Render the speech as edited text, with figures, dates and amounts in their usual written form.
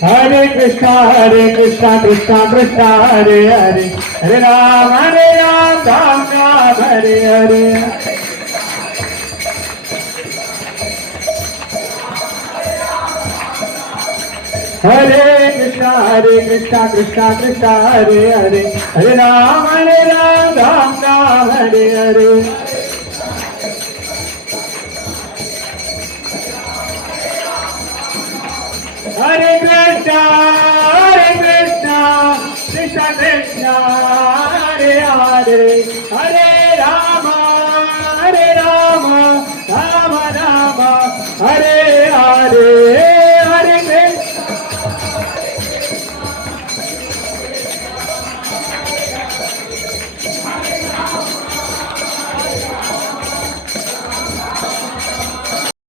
Hare Krishna, Krishna Krishna, Hare Hare, Hare Ram, Ram Ram, Hare Hare. Hare Krishna, Krishna Krishna, Hare Hare, Hare Ram, Ram Ram, Hare Hare. Hare Krishna, Krishna Krishna, Hare Hare, Hare Rama, Rama Rama, Hare